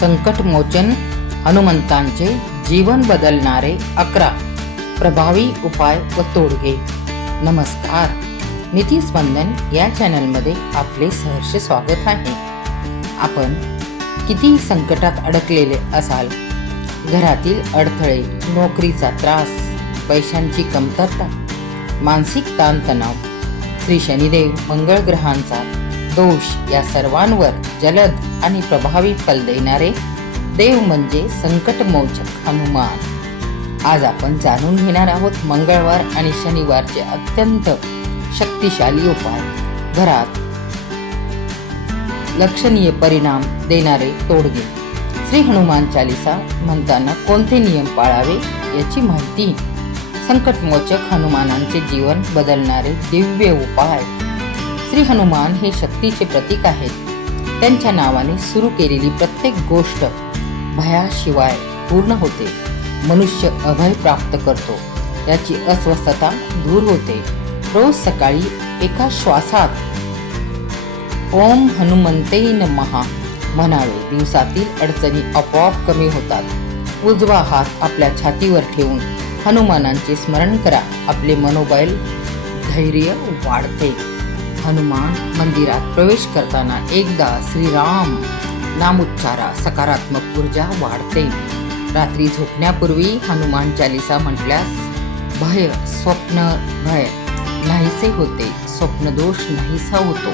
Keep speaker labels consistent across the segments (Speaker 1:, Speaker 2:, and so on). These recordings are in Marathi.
Speaker 1: संकटमोचन हनुमंतांचे जीवन बदलणारे अकरा प्रभावी उपाय व तोडगे. नमस्कार. नीतिस्पंदन या चॅनलमध्ये आपले सहर्ष स्वागत आहे. आपण किती संकटात अडकलेले असाल घरातील अडथळे नोकरीचा त्रास पैशांची कमतरता मानसिक ताणतणाव श्री शनिदेव मंगळ ग्रहांचा दोष या सर्वांवर जलद आणि प्रभावी फल देणारे देव म्हणजे संकटमोचक हनुमान. आज आपण जाणून घेणार आहोत मंगळवार आणि शनिवारचे अत्यंत शक्तिशाली उपाय. घरात लक्षणीय परिणाम देणारे तोडगे. श्री हनुमान चालिसा म्हणताना कोणते नियम पाळावे याची माहिती. संकटमोचक हनुमानांचे जीवन बदलणारे दिव्य उपाय. श्री हनुमान हे शक्तीचे प्रतीक आहेत. त्यांच्या नावाने सुरू केलेली प्रत्येक गोष्ट भयाशिवाय पूर्ण होते. मनुष्य अभय प्राप्त करतो. त्याची अस्वस्थता दूर होते. रोज सकाळी एका श्वासात ओम हनुमंते महा म्हणावे. दिवसातील अडचणी आपोआप कमी होतात. उजवा हात आपल्या छातीवर ठेवून हनुमानांचे स्मरण करा. आपले मनोबल धैर्य वाढते. हनुमान मंदिरात प्रवेश करताना एकदा श्रीराम नामोच्चारा सकारात्मक ऊर्जा वाढते. रात्री झोपण्यापूर्वी हनुमान चालिसा म्हटल्यास भय स्वप्न भय नाहीसे होते स्वप्नदोष नाहीसा होतो.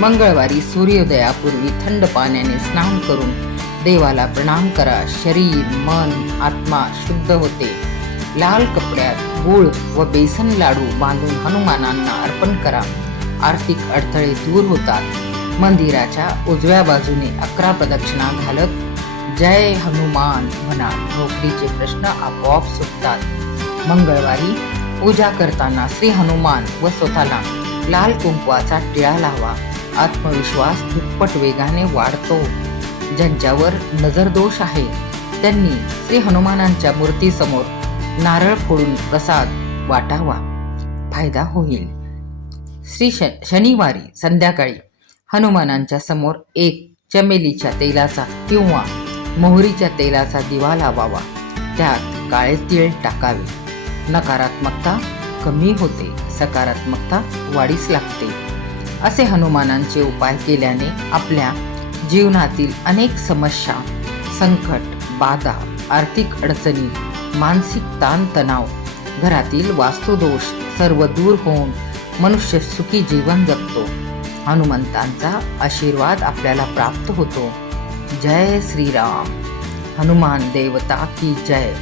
Speaker 1: मंगळवारी सूर्योदयापूर्वी थंड पाण्याने स्नान करून देवाला प्रणाम करा शरीर मन आत्मा शुद्ध होते. लाल कपड्यात गूळ व बेसन लाडू बांधून हनुमानांना अर्पण करा. आर्थिक अडथळे दूर होतात. मंदिराच्या उजव्या बाजूने अकरा प्रदक्षिणा घालत जय हनुमान म्हणा नोकरीचे प्रश्न आपोआप सुटतात. मंगळवारी पूजा करताना श्री हनुमान व स्वतःला लाल कुंकवाचा टिळा लावा. आत्मविश्वास दुप्पट वेगाने वाढतो. ज्यांच्यावर नजरदोष आहे त्यांनी श्री हनुमानांच्या मूर्तीसमोर नारळ फोडून प्रसाद वाटावा. फायदा होईल. श्री श शनिवारी संध्याकाळी हनुमानांच्या समोर एक चमेलीच्या तेलाचा किंवा मोहरीच्या तेलाचा दिवा लावावा. त्यात काळे तीळ टाकावे. नकारात्मकता कमी होते सकारात्मकता वाढीस लागते. असे हनुमानांचे उपाय केल्याने आपल्या जीवनातील अनेक समस्या संकट बाधा आर्थिक अडचणी मानसिक ताणतणाव घरातील वास्तुदोष सर्व दूर होऊन मनुष्य सुखी जीवन जगतो. हनुमंतांचा आशीर्वाद आपल्याला प्राप्त होतो. जय श्रीराम. हनुमान देवता की जय.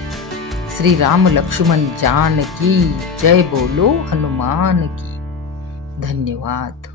Speaker 1: श्री राम लक्ष्मण जान की जय बोलो हनुमान की. धन्यवाद.